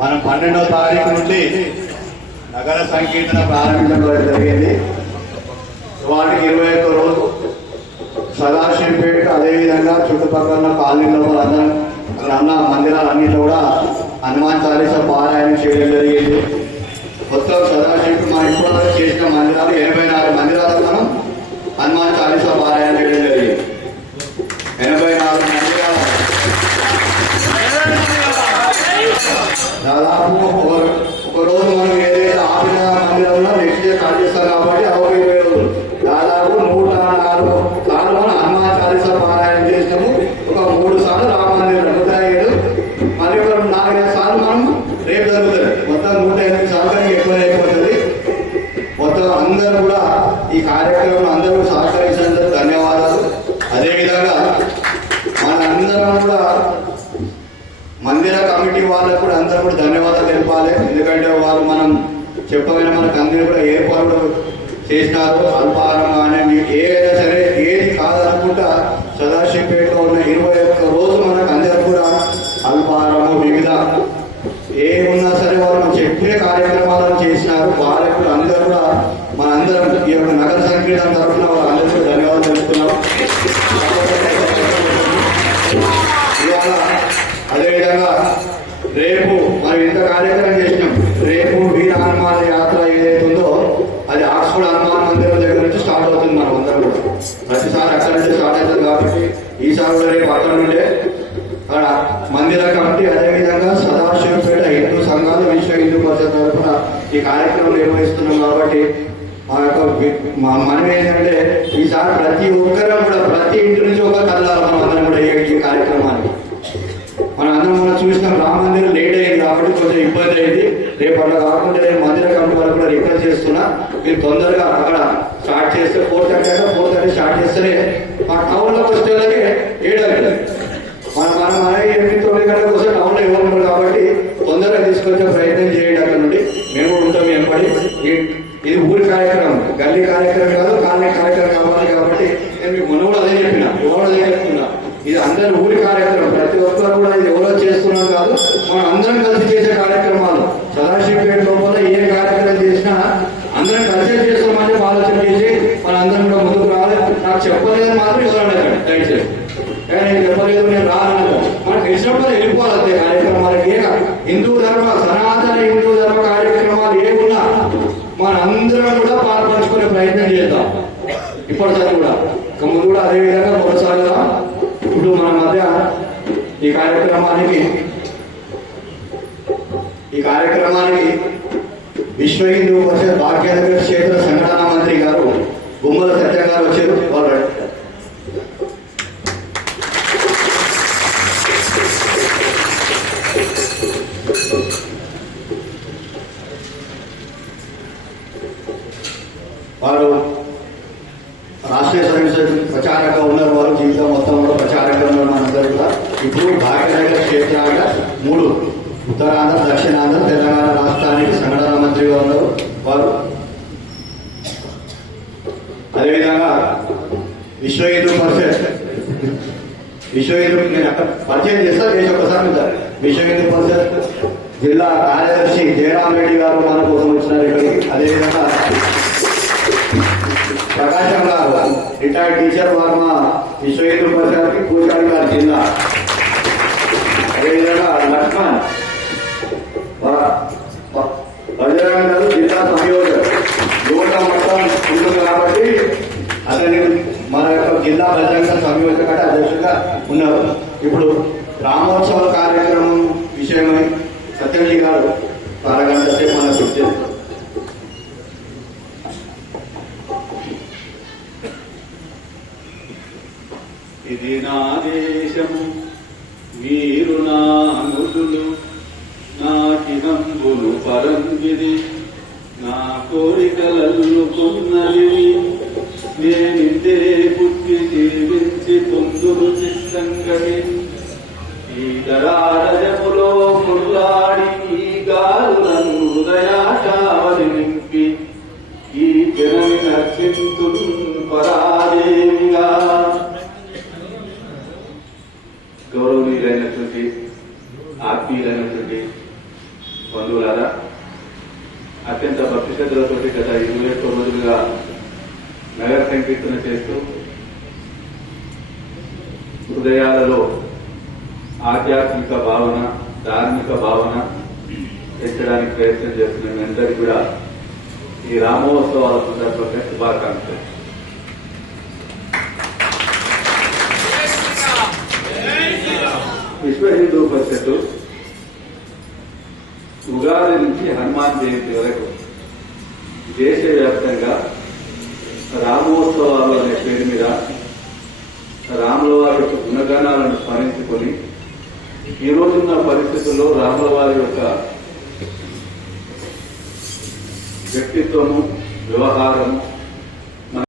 మనం 12వ తారీఖు నుండి నగర సంకీర్తన ప్రారంభించడం జరిగింది. వాటికి 21 రోజు సదాశివపేట అదేవిధంగా చుట్టుపక్కల కాలనీలో వాళ్ళందరం అక్కడ అన్న మందిరాలన్నింటిలో కూడా హనుమాన్ చాలీస పారాయణ చేయడం జరిగింది. మొత్తం సదాశివపేట మనం ఇప్పటివరకు చేసిన మందిరాలు 84 మందిరాలకు మనం హనుమాన్ చాలీస పారాయణ చేయడం జరిగింది. 84 మందిరాలు దాదాపు ఒక రోజు మనం ఏదైతే ఆపిన మందిరంలో నెక్స్ట్ డే స్టార్ట్ చేస్తాం కాబట్టి 20 రోజులు దాదాపు 104 సార్లు మనం హనుమాన్ చాలీస పారాయణ చేసినాము. ఒక 3 సార్లు రామ మందిరం 105 మరి 4-5 సార్లు మనం రేపు జరుగుతుంది. మొత్తం 108 సార్లు కానీ ఎక్కువ అయిపోతుంది. మొత్తం అందరూ కూడా ఈ కార్యక్రమం అందరూ సహకరించినందుకు ధన్యవాదాలు. అదేవిధంగా మనందరం కూడా మందిర కమిటీ వాళ్ళకు కూడా అందరూ కూడా ధన్యవాదాలు తెలపాలి. ఎందుకంటే వాళ్ళు మనం చెప్పగానే మనకు అందరూ కూడా ఏర్పాటు చేసినారు. అల్పాహారం కానీ మీకు ఏదైనా సరే ఏది కాదనుకుంటా సదాశివపేటలో ఉన్న 21 రోజు మనకు అందరూ కూడా అల్పాహారము వివిధ ఏమున్నా సరే వాళ్ళు చెప్పే కార్యక్రమాలను చేసినారు. వాళ్ళకు కూడా అందరూ కూడా మనందరం ఈ యొక్క నగర సంకీర్తన తరఫున వాళ్ళందరూ కూడా ధన్యవాదాలు తెలుపుతున్నాం. ఇవాళ అదేవిధంగా రేపు మనం ఇంత కార్యక్రమం చేసినాం. రేపు వీర హనుమాన్ యాత్ర ఏదైతే ఉందో అది ఆక్స్ఫర్డ్ హనుమాన్ మందిరం దగ్గర నుంచి స్టార్ట్ అవుతుంది. మనం అందరం కూడా ప్రతిసారి అక్కడ నుంచి స్టార్ట్ అవుతుంది కాబట్టి ఈసారి కూడా రేపు అక్కడ నుండే అక్కడ మందిర కమిటీ అదేవిధంగా సదాశివపేట హిందూ సంఘాలు విశ్వ హిందూ పరిషత్ తరఫున ఈ కార్యక్రమం నిర్వహిస్తున్నాం. కాబట్టి మా యొక్క మనం ఏంటంటే ఈసారి ప్రతి ఒక్కరం కూడా ప్రతి ఇంటి నుంచి ఒక కదలాలి. మనం అందరం కూడా ఈ కార్యక్రమాన్ని మనం అందరం మనం చూసినాం. రామ మందిరం లేట్ అయింది కాబట్టి కొంచెం ఇబ్బంది అయింది. రేపు అట్లా కాకుండా నేను మందిర కమిటీ వరకు కూడా రిక్వెస్ట్ చేస్తున్నా, మీరు తొందరగా అక్కడ స్టార్ట్ చేస్తే 4:30 స్టార్ట్ చేస్తేనే మా టౌన్లోకి వచ్చే వాళ్ళకి 7 అవుతుంది. మనం 8-9 గంటలకు వస్తే టౌన్లో ఇవ్వరు కాబట్టి తొందరగా తీసుకొచ్చే ప్రయత్నం చేయండి. అక్కడ నుండి మేము ఉంటాం. ఎంపడి ఇది ఊరి కార్యక్రమం, గల్లీ కార్యక్రమం కాదు, కాలనీ కార్యక్రమం కావాలి. కాబట్టి నేను మీకు మొన్న కూడా అదే చెప్పిన, ఎవరు అదే చెప్తున్నా. ఇది అందరూ ఊరి కార్యక్రమం. ప్రతి ఒక్కరు కూడా ఇది ఎవరో చేస్తున్నాం కాదు, మనం అందరం కలిసి చేసే కార్యక్రమాలు. సదాశివపేట లోపల ఏ కార్యక్రమం చేసినా అందరం కలిసి చేస్తామని ఆలోచన చేసి మన అందరం కూడా ముందుకు రావాలి. నాకు చెప్పలేదని మాత్రం ఎవరన్నా దయచేసి నేను చెప్పలేదు, నేను రాను. మనకు ఇష్టపడి వెళ్ళిపోవాలి అంతే. కార్యక్రమాలకి హిందూ ధర్మ సనాతన హిందూ ధర్మ కార్యక్రమాలు ఏమున్నా మన అందరం కూడా పాల్పంచుకునే ప్రయత్నం చేద్దాం. ఇప్పటిసారి కూడా ముందు కూడా అదేవిధంగా కొనసాగుదాం. ఇప్పుడు మన మధ్య ఈ కార్యక్రమానికి విశ్వ హిందూ పరిషత్ భాగ్యనగర్ క్షేత్ర సంఘటన మంత్రి గారు గుమ్మల సత్యం గారు వచ్చారు. వారు రాష్ట్రీయ స్వయం ప్రచారంగా ఉన్నారు. వారు జీవితం మొత్తం కూడా ప్రచారంగా ఉన్నారు. మనందరూ కూడా ఇప్పుడు భాగ్యనగర్ క్షేత్రంగా 3 ఉత్తరాంధ్ర, దక్షిణాంధ్ర, తెలంగాణ రాష్ట్రానికి సంఘటన మంత్రిగా ఉన్నారు వారు. అదేవిధంగా విశ్వ హిందూ పరిషత్ నేను అక్కడ పరిచయం చేస్తాను. నేను ఒకసారి విశ్వ హిందూ పరిషత్ జిల్లా కార్యదర్శి జయరాం రెడ్డి గారు మన కోసం వచ్చినారు ఇక్కడికి. అదేవిధంగా ప్రకాశం గారు రిటైర్డ్ టీచర్ వర్మ విశ్వ హిందూ పరిషత్కి పూజారి గారు జిల్లా. అదేవిధంగా లక్ష్మణ్ బజరంగ గారు జిల్లా సంయోజక్. యువత మొత్తం ఉంటుంది కాబట్టి అతని మన యొక్క జిల్లా బజరంగ సంయోజక అధ్యక్షుడిగా ఉన్నారు. ఇప్పుడు రామోత్సవ కార్యక్రమం విషయమై సత్యజీ గారు అరగంట సేపు మనకు చెప్తారు. ఇది నా దేశము, మీరు నా అనుదులు, నాకినంబులు పరంగిది, నా కోరికలల్లుకున్నవి, నేనిందే పుట్టి జీవించి పొందులు చిత్తంగని, ఈ దరారజములో కొల్లాడి ఈ గాలులను హృదయాశావని నింపి ఈ జనని నర్చింతున్ పరాదేవిగా. గౌరవనీయులైనటువంటి ఆత్మీయులైనటువంటి బంధువులారా, అత్యంత భక్తి శ్రద్ధలతో గత 21 రోజులుగా నగర సంకీర్తన చేస్తూ హృదయాలలో ఆధ్యాత్మిక భావన, ధార్మిక భావన పెంచడానికి ప్రయత్నం చేస్తున్న మీ అందరికీ కూడా ఈ రామోత్సవాల సందర్భంగా శుభాకాంక్షలు. విశ్వ హిందూ పరిషత్తు ఉగాది నుంచి హనుమాన్ జయంతి వరకు దేశవ్యాప్తంగా రామోత్సవాలు అనే పేరు మీద రాముల వారి యొక్క గుణగణాలను స్మరించుకొని ఈ రోజున్న పరిస్థితుల్లో రాముల వారి యొక్క వ్యక్తిత్వము, వ్యవహారము,